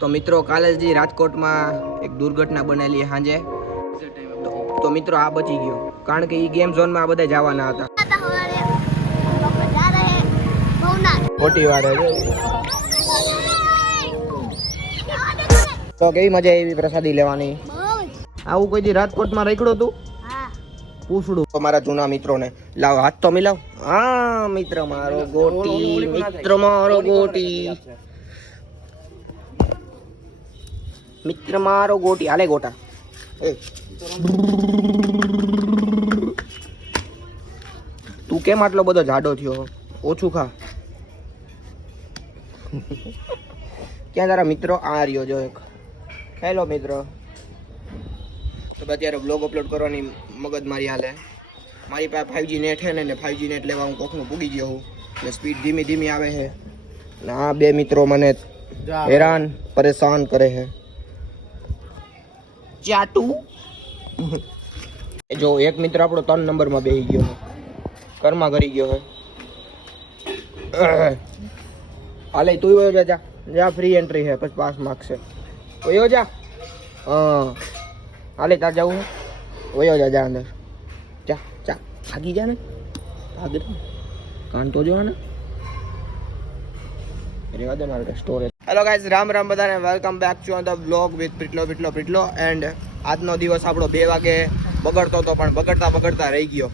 તો મિત્રો, કાલે જ રાજકોટમાં એક દુર્ઘટના બનેલી સાંજે તો મિત્રો, આ બચી ગયો. કારણ કે એ ગેમ ઝોનમાં આ બધા જવાના હતા. ખોટી વાર તો કેવી મજા એવી પ્રસાદી લેવાની? આવું કોઈ દી રાજકોટમાં રેકડો તું? પૂછડું. મારા જૂના મિત્રોને, લાવ હાથ તો મિલાવ. હા, મિત્ર મારો ગોટી, મિત્ર મારો ગોટી. મિત્ર મારો ગોટી. હાલે ગોટા. એ. તું કેમ આટલો બધો જાડો થયો? ઓછું ખા. ક્યાં તારા મિત્રો? આ રહ્યો જો એક. હેલો મિત્રો. તો અત્યારે બ્લોગ અપલોડ કરવાની મગજ મારી હાલે. મારી પાસે ફાઈવજી નેટ છે ને ને ફાઈવજી નેટ લેવા હું કોકનું પૂગી ગયો હું. એટલે સ્પીડ ધીમી ધીમી આવે છે. ને આ બે મિત્રો મને હેરાન પરેશાન કરે છે. ચાટુ જો, એક મિત્ર આપણો ત્રણ નંબરમાં બેસી ગયો કર્મા કરી ગયો હે હાલે, તું વયો જા જા ફ્રી એન્ટ્રી છે, પછી પાસ માગશે વયો જા. હા. હાલે, તાર જવું વયો જા જા અંદર. જા જા. ભાગી જા ને. ભાગ કાન તો જોવા ને રેવા દે મારે storage hello guys Ram Ram બધાને. Welcome back to the vlog with પીટલો પીટલો પીટલો એન્ડ આજનો દિવસ આપણો બે વાગે બગડતો હતો, પણ બગડતા બગડતા રહી ગયો.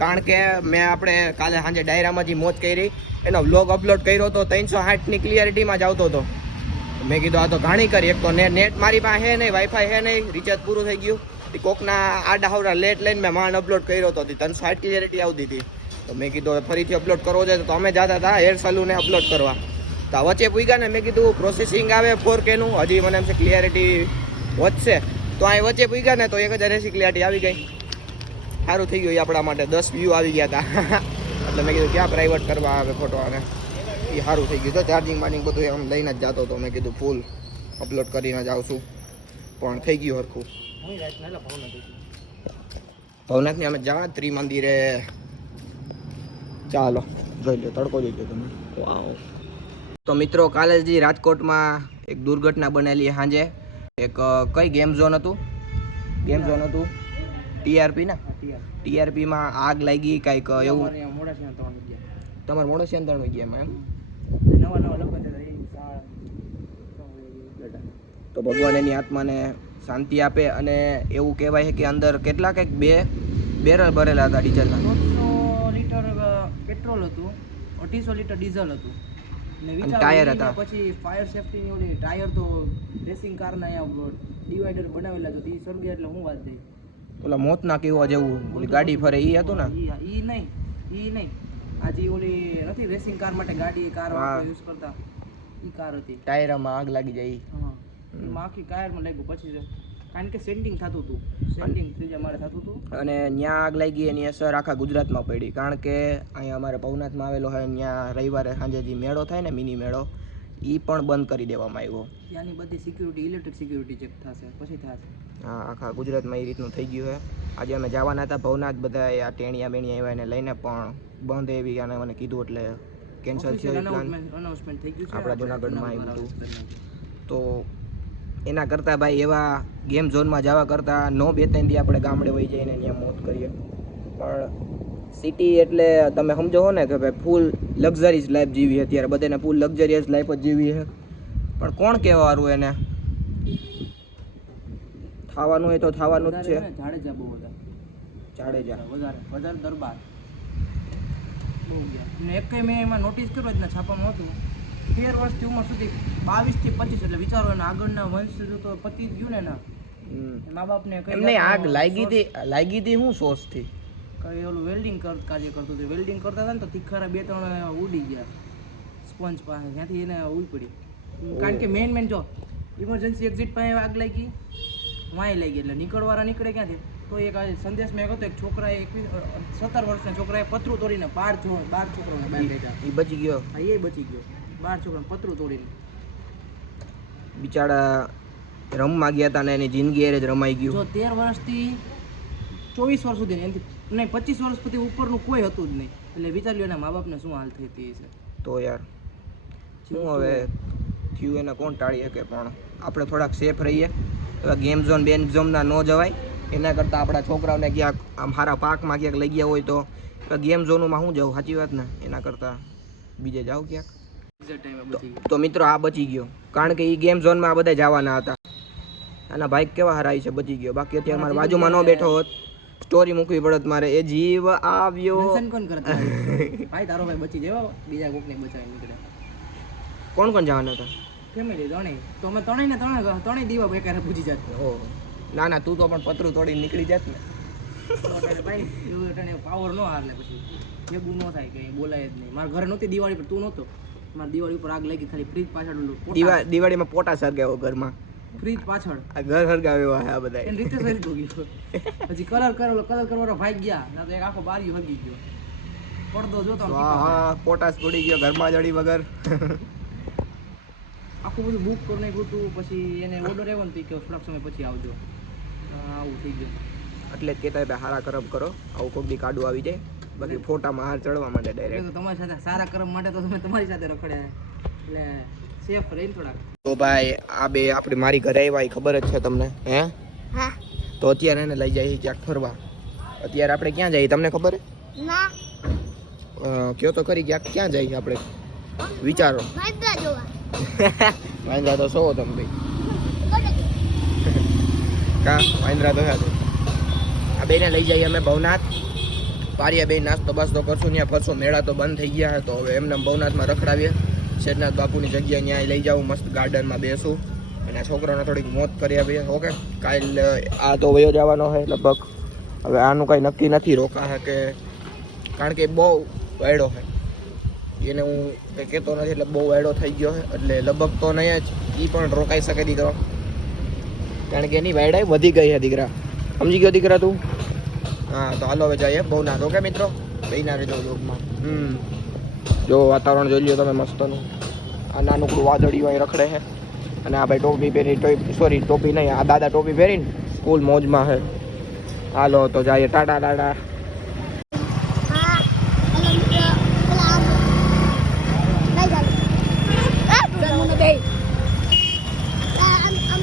કારણ કે મેં આપણે કાલે સાંજે ડાયરામાં જે મોજ કરી, એનો બ્લોગ અપલોડ કર્યો હતો, ત્રણસો સાઠની ક્લિયરિટીમાં જ આવતો હતો. મેં કીધું, આ તો ઘાણી કરી. એક તો નેટ નેટ મારી પાસે હે નહીં વાઈફાઈ હે નહીં રિચાર્જ પૂરું થઈ ગયું. કોકના આડા હવડા લેટ લઈને મેં માંડ અપલોડ કર્યો હતો, ત્રણસો સાઠ ક્લિયરિટી આવતી હતી. તો મેં કીધું ફરીથી અપલોડ કરવો છે તો અમે જતા હતા, હેર સલૂને અપલોડ કરવા. તો વચ્ચે પૂગ્યા ને મેં કીધું પ્રોસેસિંગ આવે ફોર કેનું હજી મને એમ છે ક્લિયરિટી વધશે. તો અહીં વચ્ચે પૂગ્યા ને તો એક હજાર એસી ક્લિયરિટી આવી ગઈ. સારું થઈ ગયું આપણા માટે. દસ વ્યૂ આવી ગયા હતા એટલે મેં કીધું ક્યાં પ્રાઇવેટ કરવા આવે ફોટો આને? એ સારું થઈ ગયું. તો ચાર્જિંગ બાર્જિંગ બધું આમ લઈને જ જતો હતો મેં કીધું ફૂલ અપલોડ કરીને જ આવશું. પણ થઈ ગયું હરખું. ભવનાથની અમે જવા ત્રિમંદિરે. ચાલો. જોઈ લો, તડકો જોઈ લો તમે. વાવ તો મિત્રો કાલે જ રાજકોટમાં એક દુર્ઘટના બનેલી સાંજે એક કઈ ગેમ ઝોન હતું? ગેમ ઝોન હતું? ટીઆરપી ના? ટીઆરપીમાં આગ લાગી કાંઈક એવું? તમારે મોડો છે ને ગયા એમ તો ભગવાન એની આત્માને શાંતિ આપે અને એવું કહેવાય છે કે અંદર કેટલા કંઈક બે બેરલ ભરેલા હતા ડીઝલના. લીટર પેટ્રોલ હતું અઢીસો લીટર ડીઝલ હતું. ટાયર હતા. પછી ફાયર સેફ્ટીની ઓલી ટાયર તો રેસિંગ કારના અહીંયા ડિવાઈડર બનાવેલા તો ઈ સળગે એટલે હું વાત થઈ ઓલા મોતના કેવા જેવું ઓલી ગાડી ફરે એ હતું ને ઈ ઈ નહીં ઈ નહીં આજે ઓલી નથી રેસિંગ કાર માટે ગાડી કાર. યુઝ કરતા ઈ કાર હતી ટાયરમાં આગ લાગી જાય હા એમાં આખી ટાયરમાં લાગ્યું પછી. કારણ કે સેન્ડિંગ થતું હતું. સેન્ડિંગ ત્રીજા મારે થતું હતું. અને ત્યાં આગ લાગી એની અસર આખા ગુજરાતમાં પડી. કારણ કે અહીંયા અમારે ભવનાથમાં આવેલો હોય ત્યાં રવિવારે સાંજે જે મેળો થાય ને મિની મેળો એ પણ બંધ કરી દેવામાં આવ્યો. ત્યાંની બધી સિક્યુરિટી ઇલેક્ટ્રિક સિક્યુરિટી ચેક થશે પછી થશે. હા આખા ગુજરાતમાં એ રીતનું થઈ ગયું છે આજે અમે જવાના હતા ભવનાથ બધા આ ટેણિયા બેણિયા આવ્યા એને લઈને પણ બંધ એવી અને મને કીધું એટલે કેન્સલ થયો પ્લાન અનાઉન્સમેન્ટ થઈ ગયું છે. આપણા જુનાગઢમાં જૂનાગઢ આવ્યું હતું. તો એના કરતાં ભાઈ એવા ગેમ ઝોનમાં જવા કરતાં નો બે ત્રણ દી આપણે ગામડે વહી જઈને ત્યાં મોત કરીએ. પણ સિટી એટલે તમે સમજો હો ને કે ભાઈ ફૂલ લક્ઝરીઝ લાઈફ જીવી અત્યારે. બધાને ફૂલ લક્ઝરિયસ લાઈફ જ જીવી છે. પણ કોણ કહેવારું એને? થવાનું એ તો થવાનું જ છે. જાડેજા બહુ જાડેજા. વધારે વધારે દરબાર. બહુ ગયા. મેં એમાં નોટિસ કર્યો જ ને છાપામાં હતું. તેર વર્ષથી ઉંમર સુધી બાવીસથી પચીસ એટલે વિચારો આગળના વંશ તો પતી ગયું ને એના. મા બાપને ને એમને આગ લાગી હતી લાગી હતી શું સોચથી કઈ ઓલું વેલ્ડિંગ કર કાર્ય કરતું હતો. વેલ્ડિંગ કરતા હતા ને તો તીખારા બે ત્રણ ઉડી ગયા. સ્પંજ પાસે. ત્યાંથી એને ઉલ પડી. કારણ કે મેઇન મેન જો ઇમરજન્સી એક્ઝિટ પાસે આગ લાગી. વાંય લાગી એટલે નીકળવાળા નીકળે ક્યાંથી? તો એક સંદેશ મેં હતો એક છોકરાએ એકવીસ સત્તર વર્ષના છોકરાએ પતરું તોડીને બાર બાર છોકરાઓને બાંધી કાઢ્યા એ બચી ગયો? હા એ બચી ગયો. બાર છોકરા પતરું તોડીને. બિચારા રમવા ગયા હતા ને એની જિંદગી એરે જ રમાઈ ગયું. જો તેર વર્ષથી ચોવીસ વર્ષ સુધી એનાથી નહીં પચીસ વર્ષ સુધી ઉપરનું કોઈ હતું જ નહીં. એટલે વિચાર્યું એના મા બાપને શું હાલ થઈ હતી છે. તો યાર શું હવે થયું એને કોણ ટાળી શકે પણ આપણે થોડાક સેફ રહીએ. હવે ગેમ ઝોન બેન ઝોનના ન જવાય. એના કરતાં આપણા છોકરાઓને ક્યાંક આમ સારા પાકમાં ક્યાંક લઈ ગયા હોય તો ગેમ ઝોનમાં હું જાઉં સાચી વાત ને? એના કરતાં બીજે જાઉં ક્યાંક? એક્ઝેક્ટ ટાઈમે બચી ગયો. તો મિત્રો આ બચી ગયો. કારણ કે એ ગેમ ઝોનમાં આ બધા જવાના હતા. આના ભાઈ કેવા હરાય છે બચી ગયો. બાકી અત્યારે મારા બાજુમાં ન બેઠો હોત સ્ટોરી મૂકવી પડત મારે. એ જીવ આવ્યો. કોણ કરતા ભાઈ તારો ભાઈ બચી હો. બીજા કોકને બચાવી નીકળ્યા. કોણ કોણ જવાના હતા? ફેમિલી ત્રણેય. તો અમે ત્રણેય ને ત્રણે ત્રણેય દીવા બેકારે પૂછી જાત ઓ ના ના તું તો પણ પતરું તોડી નીકળી જાત ને. તો ભાઈ અટાણે પાવર ન હારલે પછી. ભેગું ન થાય કે બોલાય જ નહીં. મારા ઘરે નહોતી દિવાળી પર તું નહોતો. મારા દિવાળી ઉપર આગ લાગી ખાલી ફ્રીજ પાછળ દિવા દિવાળીમાં પોટા સળગાવ્યો ઘરમાં. ફ્રીજ પાછળ. આ ઘર સળગાવ્યો આ આ બધા એ રીતે સરી ગયો. પછી કલર કરેલો કલર કરવાનો ભાઈ ગયા. ના તો એક આખો બારી હગી ગયો. પડદો જોતો હા હા પોટાસ પડી ગયો ઘરમાં જડી વગર. આખું બધું બુક કરી નાખ્યું હતું પછી એને ઓર્ડર આવ્યો ને તો કે થોડાક સમય પછી આવજો. આવું થઈ ગયું. એટલે કેતા કહેતા હારા કરમ કરો. આવું કોક દી કાડું આવી જાય. બાકી ફોટામાં હાર ચડવા માટે ડાયરેક્ટ તમારી સાથે સારા કર્મ માટે તો તમે તમારી સાથે રખડ્યા એટલે સેફ રહીને થોડાક. તો ભાઈ આ બે આપણે મારી ઘરે આવ્યા એ ખબર જ છે તમને હે? હા. તો અત્યારે એને લઈ જાય ક્યાંક ફરવા. અત્યારે આપણે ક્યાં જઈએ તમને ખબર હે? ના. કયો તો કરી ક્યાંક ક્યાં જઈએ આપણે? વિચારો. વાંદરા તો સો તમે ભાઈ. કા? વાંદરા તો આ બેને લઈ જઈએ અમે ભવનાથ. પારિયા બે નાસ્તો બાસ્તો કરશું, ત્યાં ફરશું. મેળા તો બંધ થઈ ગયા તો હવે એમને ભવનાથમાં રખડાવીએ. શેરનાથ બાપુની જગ્યાએ ત્યાં લઈ જાઉં, મસ્ત ગાર્ડનમાં બેસું. અને છોકરાને થોડીક મોત કરી આપીએ, ઓકે? કાલ આ તો વયો જવાનો છે લગભગ. હવે આનું કાંઈ નક્કી નથી રોકા કે, કારણ કે બહુ વાયડો છે. એને હું કંઈ કહેતો નથી, એટલે બહુ વાયડો થઈ ગયો છે. એટલે લગભગ તો નહીં જ એ પણ રોકાઈ શકે દીકરો. કારણ કે એની વાયડાઈ વધી ગઈ છે, દીકરા. સમજી ગયો દીકરા તું? હા, તો હાલો હવે જઈએ. બહુ ના ઓકે મિત્રો? લઈને રહેજો જોગમાં હમ. જો વાતાવરણ જોઈ લો તમે મસ્તનું. આ નાનકડું વાદળિયું અહીં રખડે છે. અને આ ભાઈ ટોપી પહેરી, ટોપી સોરી ટોપી નહીં, આ દાદા ટોપી પહેરીને ફૂલ મોજમાં છે. હાલો, તો જઈએ. ટાટા ટાટા હા હેલો મિત્રો સલામ નહીં ચાલે આ જમુને બે આમ આમ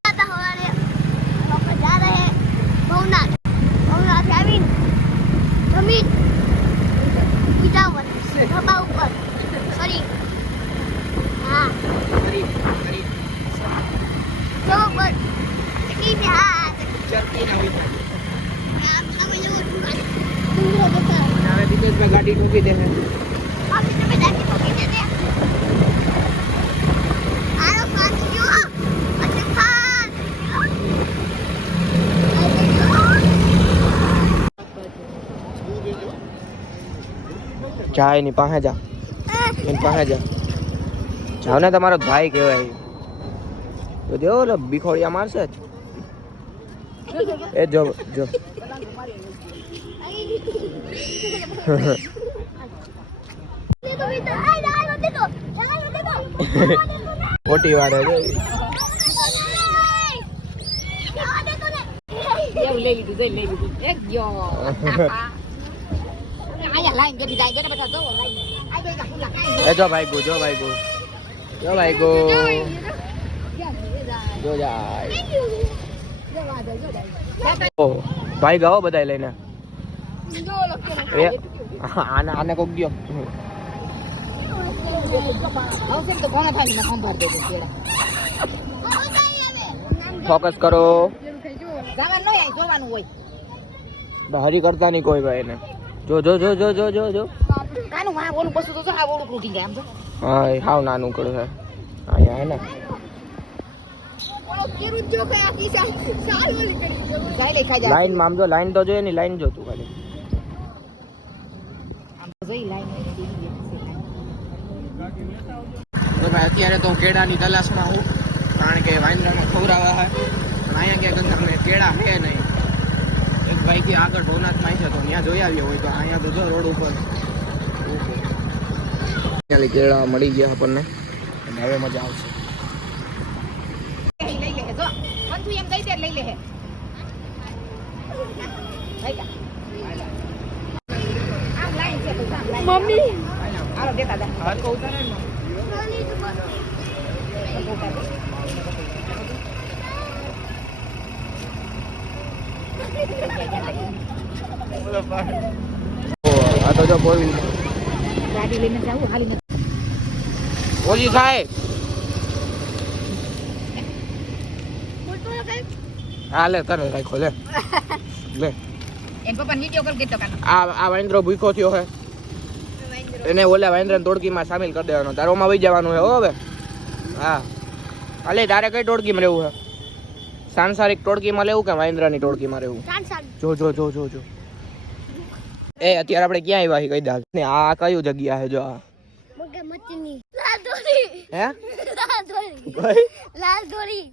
મૂકી દે જા એની પાસે જા. એની પાસે જા. જાવ ને તમારો ભાઈ કહેવાય. તો દેવો ઓલો બિખોડિયા મારશે જ. એ જો જો. ખોટી વાર છે એવું લઈ લીધું જઈ લઈ લીધું એક ગયો અહીંયા લાઈન ગઈ જાય ગઈ બધા જોવો લાઈન આ જોઈ જા ખુલ્લા કાંઈ એ જો ભાઈ ગો જો ભાઈ ગો જો ભાઈ ગો જો જાય જવા દે જો જાય ઓ ભાઈ ગાઓ બધા લઈને જો ઓલો કેવો એ આને આને કોક ગયો ફોકસ કરો. હરી કરતા નહીં કોઈ ભાઈ એને. જો જો જો જો જો જો જો. હા નાનું કડું છે. અહીંયા ને. કેરું કરી લાઈનમાં લાઈન તો જોઈએ ની લાઈન જોતું ખાલી. ને તો ભાઈ અત્યારે તો કેળાની તલાશમાં હું કારણ કે વાંદરામાં ખવડાવવા હોય. પણ અહીંયા ક્યાંક અંદર કેળા છે નહીં. એક ભાઈ કે આગળ ભવનાથમાં છે તો ત્યાં જોઈ આવ્યો હોય તો અહીંયા તો જો રોડ ઉપર. કેળા મળી ગયા આપણને. અને હવે મજા આવશે લઈ લે જો મન તું એમ દઈ દે લઈ લે હે ભાઈ કા આમ લાઈન છે બધું આમ લાઈન મમ્મી આલો દેતા દે હરકો ઉતારે ને આ તો જો હા લે તને રાખો લે આ આ વાંદરો ભૂખો થયો હે એને ઓલા વાંદરાની ટોળકીમાં સામેલ કરી દેવાનો તારોમાં વહી જવાનું હે હો હવે હા અલે તારે કઈ ટોળકીમાં રહેવું છે સાંસારિક ટોળકીમાં લેવું કે મહિન્દ્રાની ટોળકીમાં રહેવું? જો જો જો જો જો. એ અત્યારે આપણે ક્યાં આવ્યા કહી કઈ દાલ ને આ કયું જગ્યા છે જો આ? લાલ દોરી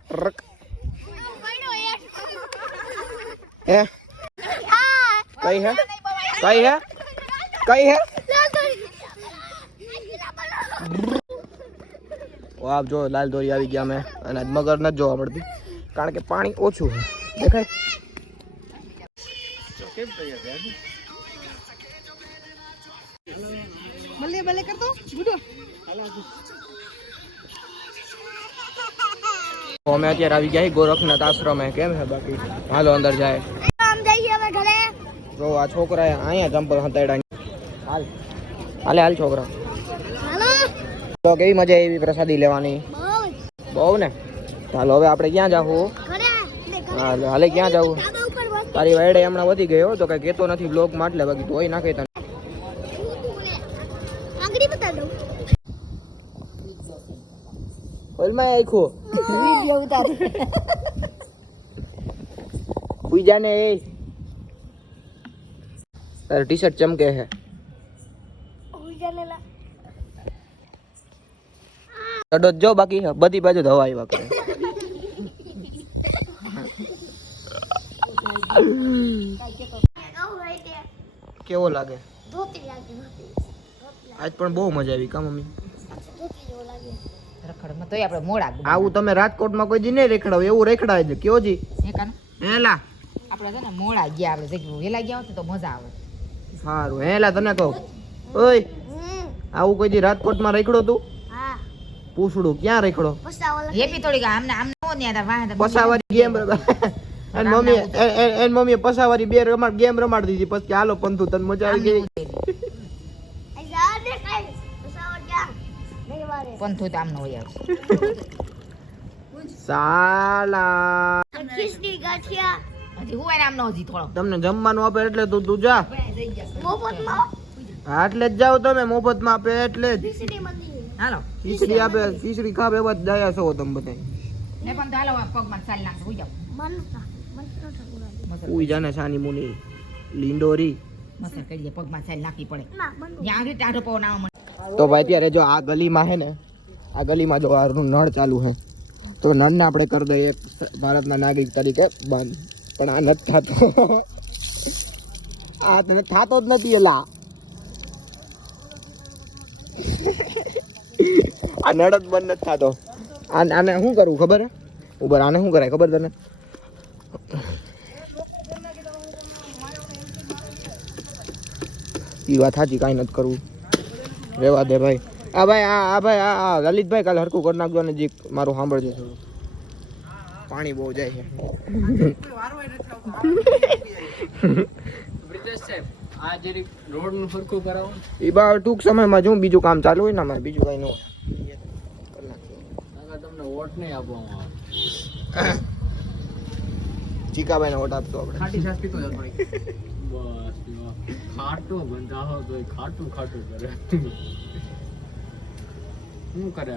હે? કઈ? હે? કઈ હે? કઈ હે? આપ જો લાલ દોરી આવી ગયા મેં અને મગર નથી જોવા મળતી. કારણ કે પાણી ઓછું છે દેખાય? ભલે ભલે કર દો ગુડો. તો અમે અત્યારે આવી ગયા છીએ ગોરખનાથ આશ્રમે. કેમ છે બાકી? હાલો અંદર જાય. આમ જઈએ હવે ઘરે. જો આ છોકરાએ અહીંયા ચંપલ હતાડ્યા હાલ. હાલે હાલ છોકરા. હાલો. તો કેવી મજા એવી પ્રસાદી લેવાની? બહુ બહુ ને ચાલો હવે આપણે ક્યાં જાવું હાલે હાલે ક્યાં જવું તારી વાયડે હમણાં વધી ગયો તો કઈ કહેતો નથી બ્લોક માટલે એટલે બાકી ધોઈ નાખે તને. ઓલમાં આખો વિડિયો ઉતાર. હુઈ જાને એ. તારી ટી શર્ટ ચમકે છે જ જો બાકી બધી બાજુ ધવા આવ્યા કરે કહું હોય તે કેવો લાગે? આજ પણ બહુ મજા આવી કા મમ્મી? ધોતી જેવો લાગે. રખડ તોય આપણે મોડા આવું તમે રાજકોટમાં કોઈ દી નહીં રેખડાવ એવું રેખડાય છે. કયો જી? હેલા. આપણે છે ને મોડા ગયા આપણે જગ્યા વેલા ગયા હોત તો મજા આવે. સારું હેલા તને કહું. ઓય આવું કોઈ દી રાજકોટમાં રેખડો તું? હા. પૂછડું ક્યાં રેખડો? પસાવલા હેપી થોડીક એન મમ્મી એ- એ- એન મમ્મીએ પસાવારી બે રમાડ ગેમ રમાડી દીધી. પછી હાલો પંથુ તને મજા આવી ગઈ? પંથુ જા દે કઈ પસાવર ક્યાં નહીં વારે પણ તો આમ નો યાર સાલા. ખિસ્તી ગાંઠિયા હજી હું આમ નો હજી થોડો. તમને જમવાનું આપે એટલે તું તું જા. મોફતમાં? હા, એટલે જ જાઓ તમે મોફતમાં આપે એટલે જ. હાલો. ખીચડી આપે ખીચડી ખાવે એવા જ દયા છો તમે બધા ને પણ હાલો પગમાં ચાલી નાખ હું જાવ મનતા ઉઈ જાને સાની મુની લીંડોરી. મસર કરી દે પગમાં ચાલી નાખવી પડે. ના આગળ ટાઢો પવન આવા તો ભાઈ અત્યારે જો આ ગલીમાં હે ને આ ગલીમાં જો આનું નળ ચાલુ છે તો નળને આપણે કરી દઈએ એક ભારતના નાગરિક તરીકે બંધ. પણ આ નથી થતો. આ તને થતો જ નથી એલા. આ નળ જ બંધ નથી થતો. આને આને શું કરવું ખબર ઉપર આને શું કરાય ખબર તને? ઈ વાત સાચી કાંઈ નથી કરવું. રેવા દે ભાઈ. આ ભાઈ આ આ ભાઈ આ આ લલિતભાઈ કાલે હરકું કરી નાખજો ને જે મારું સાંભળજો થોડું. પાણી બહુ જાય છે. એ બા ટૂંક સમયમાં જો બીજું કામ ચાલુ હોય ને અમારે બીજું કાંઈ ન હોય. તમને વોટ નહીં આપવામાં આવે. ચીકાભાઈને વોટ આપતો આપણે. બસ ખાટું બંધાવો તો ખાટું ખાટું કરે. શું કરે?